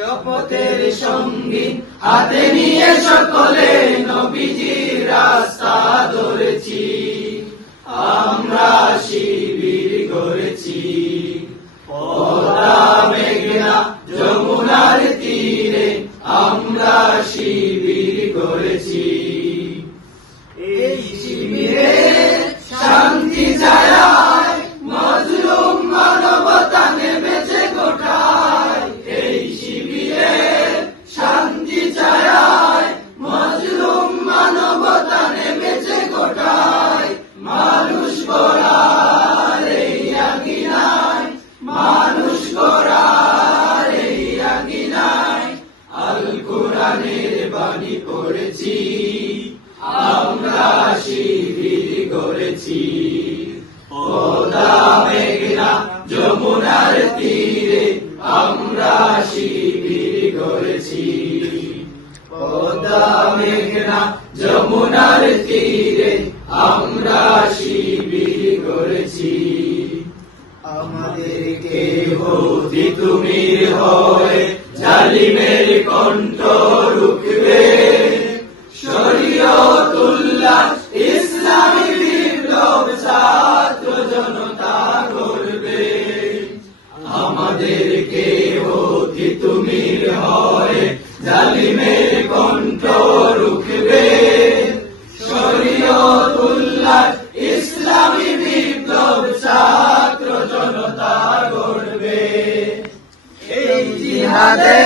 শপথের সঙ্গী, হাতে নিয়ে সকলে নবীজির রাস্তা ধরেছি। আমরা শিবির করেছি। মেঘনা, যমুনার তীরে আমরা শিবির করেছি। এই শিবিরে পড়েছি আমরা শিবির গড়েছি পদা মেঘনা যমুনার তীরে, আমরা শিবির গড়েছি পদা মেঘনা যমুনার তীরে, আমরা শিবির গড়েছি আমাদেরকে হতি তুমি হয়, জালিমের কণ্ঠ রুখবে হতি তুমি হয় জালিমের কণ্ঠ রুখবে। শরীয়তুল্লাহ ইসলামী বিপ্লব ছাত্র জনতা গড়বে। এই জিহাদে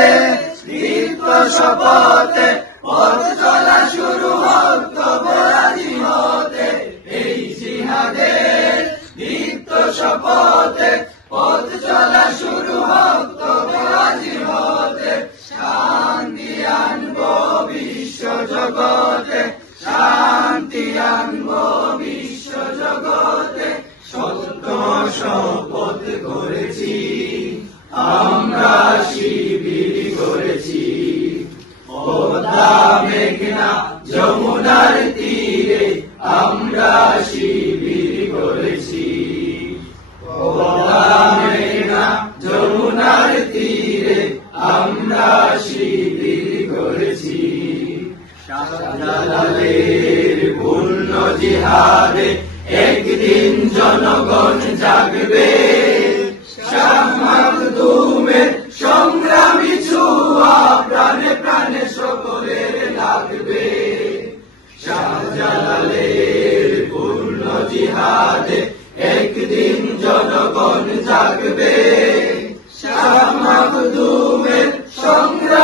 দীপ্ত শপথে পথ চলা শুরু হোক তবে রাজি হতে এই জিহাদে শপথে পথ চলা শুরু হোক জগতে, শান্তি আনব বিশ্ব জগতে সত্য শপথ করেছি, আমরা শিবির করেছি। পদ্মা, মেঘনা, যমুনার তীরে আমরা শাহজালালের পূর্ণ জিহাদে একদিন জনগণ জাগবে। শাহ মাকদুমের সংগ্রামী ছোঁয়া প্রাণে প্রাণে সকলের লাগবে। শাহজালালের পূর্ণ জিহাদে একদিন জনগণ জাগবে। শাহ মাকদুমের সংগ্রামী